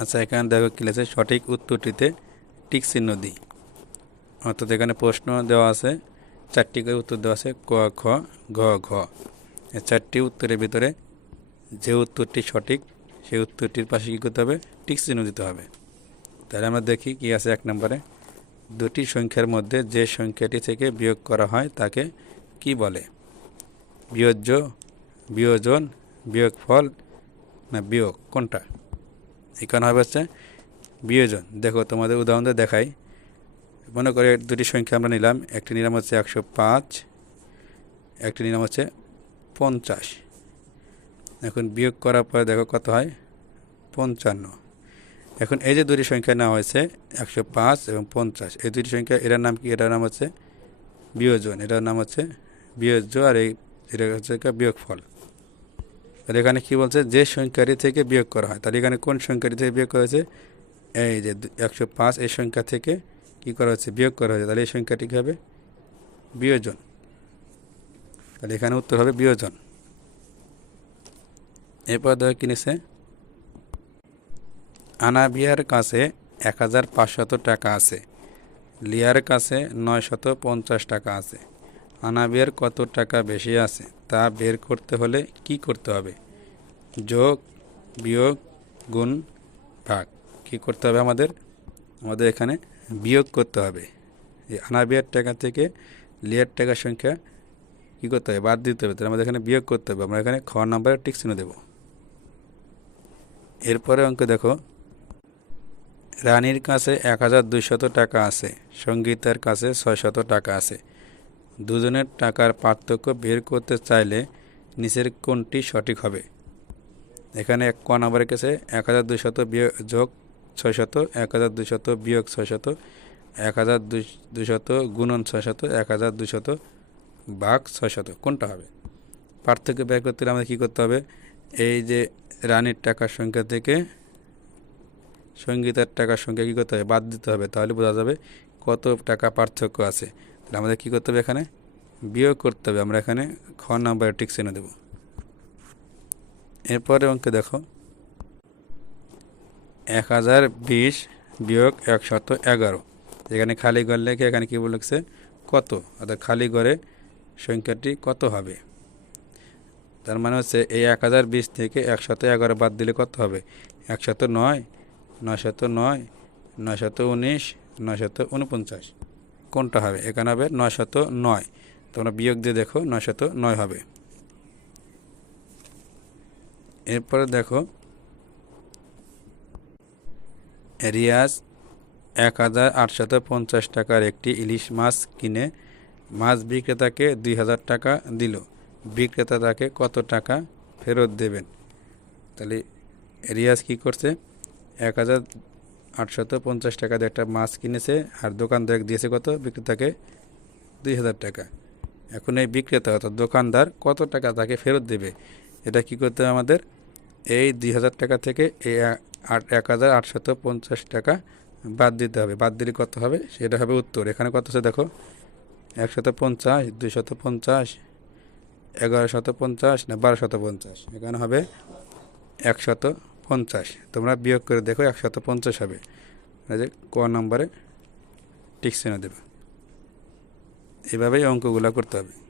আচ্ছা এখানে দেখো কি আছে? সঠিক উত্তরটিতে টিক চিহ্ন দিই। অর্থাৎ এখানে প্রশ্ন দেওয়া আছে, চারটি করে উত্তর দেওয়া আছে, ক, খ, ঘ ঘ। এই চারটি উত্তরের ভিতরে যে উত্তরটি সঠিক, সেই উত্তরটির পাশে কী করতে হবে? টিক চিহ্ন দিতে হবে। তাহলে আমরা দেখি কি আছে এক নম্বরে। দুটি সংখ্যার মধ্যে যে সংখ্যাটি থেকে বিয়োগ করা হয়, তাকে কি বলে? বিয়োজ্য, বিয়োজন, বিয়োগফল না বিয়োগ, কোনটা? এখানে হবে হচ্ছে বিয়োজন। দেখো তোমাদের উদাহরণ দিয়ে দেখাই। মনে করে দুটি সংখ্যা আমরা নিলাম। একটি নিলাম হচ্ছে একশো পাঁচ, একটি নিলাম হচ্ছে পঞ্চাশ। এখন বিয়োগ করার পরে দেখো কত হয়? পঞ্চান্ন। এখন এই যে দুটি সংখ্যা নেওয়া হয়েছে, একশো পাঁচ এবং পঞ্চাশ, এই দুটি সংখ্যা এটার নাম কি? এটার নাম হচ্ছে বিয়োজন। এটার নাম হচ্ছে বিয়োজ্য আর এই এটা হচ্ছে বিয়োগফল। তাহলে এখানে কি বলছে? যে সংখ্যাটি থেকে বিয়োগ করা হয়। তাহলে এখানে কোন সংখ্যাটি থেকে বিয়োগ করা হয়েছে? এই যে একশো পাঁচ, এই সংখ্যা থেকে কি করা হচ্ছে বিয়োগ করা হয়েছে। তাহলে এই সংখ্যাটি কী হবে? বিয়োজন। তাহলে এখানে উত্তর হবে বিয়োজন। এরপর ধর কিনেছে আনাবিয়ার কাছে এক হাজার পাঁচশত টাকা আছে। লিয়ার কাছে নয়শত পঞ্চাশ টাকা আছে। আনাবিয়ার কত টাকা বেশি আছে তা বের করতে হলে কি করতে হবে? যোগ, বিয়োগ, গুণ, ভাগ। কি করতে হবে আমাদের? আমাদের এখানে বিয়োগ করতে হবে। এই আনাবিয়ার টাকা থেকে লিয়ার টাকার সংখ্যা কী করতে হবে? বাদ দিতে হবে। তাহলে আমাদের এখানে বিয়োগ করতে হবে। আমরা এখানে খ নাম্বারে টিক চিহ্ন দেবো। এরপরে অঙ্ক দেখো। রানীর কাছে এক হাজার দুইশত টাকা আছে, সঙ্গীতার কাছে ছয়শত টাকা আছে। দুজনের টাকার পার্থক্য বের করতে চাইলে নিচের কোনটি সঠিক হবে? এখানে এক ক নাম্বারের কাছে এক হাজার দুইশত বিয়োগ যোগ ছয়শত, এক হাজার দুইশত বিয়োগ ছয়শত, এক হাজার দুই দুইশত গুণন ছয়শত, এক হাজার দুইশত ভাগ ছয়শত। কোনটা হবে? পার্থক্য ব্যয় করতে হলে আমাদের কী করতে হবে? এই যে রানীর টাকার সংখ্যা থেকে সঙ্গীতার টাকার সংখ্যা কী করতে হবে? বাদ দিতে হবে। তাহলে বোঝা যাবে কত টাকা পার্থক্য আছে। তাহলে আমাদের কী করতে হবে এখানে? বিয়োগ করতে হবে। আমরা এখানে খ নাম্বারে টিক চিহ্ন দেব। এরপরে অঙ্কে দেখো। এক হাজার বিশ বিয়োগ একশত এগারো। এখানে খালি ঘর লেখে এখানে কী বলেছে কত? অর্থাৎ খালি ঘরে সংখ্যাটি কত হবে? তার মানে হচ্ছে এই এক হাজার বিশ থেকে একশত এগারো বাদ দিলে কত হবে? একশত নয় নয়শত নয় নয়শত উনিশ নয়শত উনপঞ্চাশ। কোনটা হবে? এখানে হবে নয়শত নয়। তোমরা বিয়োগ দিয়ে দেখো, নয়শত নয় হবে। এরপরে দেখো রিয়াজ এক হাজার আটশত পঞ্চাশ টাকার একটি ইলিশ মাছ কিনে মাছ বিক্রেতাকে দুই হাজার টাকা দিল। বিক্রেতা তাকে কত টাকা ফেরত দেবেন? তাহলে রিয়াজ কি করছে? এক হাজার আটশত পঞ্চাশ টাকা দিয়ে একটা মাছ কিনেছে আর দোকানদার দিয়েছে কত? বিক্রেতাকে দুই হাজার টাকা। এখন এই বিক্রেতা অর্থাৎ দোকানদার কত টাকা তাকে ফেরত দেবে? এটা কি করতে হবে আমাদের? এই দুই হাজার টাকা থেকে এই আট, এক হাজার আটশত পঞ্চাশ টাকা বাদ দিতে হবে। বাদ দিলে কত হবে? সেটা হবে উত্তর। এখানে কত আছে দেখো? একশত পঞ্চাশ, দুইশত পঞ্চাশ এগারো শত পঞ্চাশ না বারো শত পঞ্চাশ। এখানে হবে একশত পঞ্চাশ। তোমরা বিয়োগ করে দেখো, একশত পঞ্চাশ হবে। যে ক নম্বরে টিকসেনা দেবে। এভাবেই অঙ্কগুলো করতে হবে।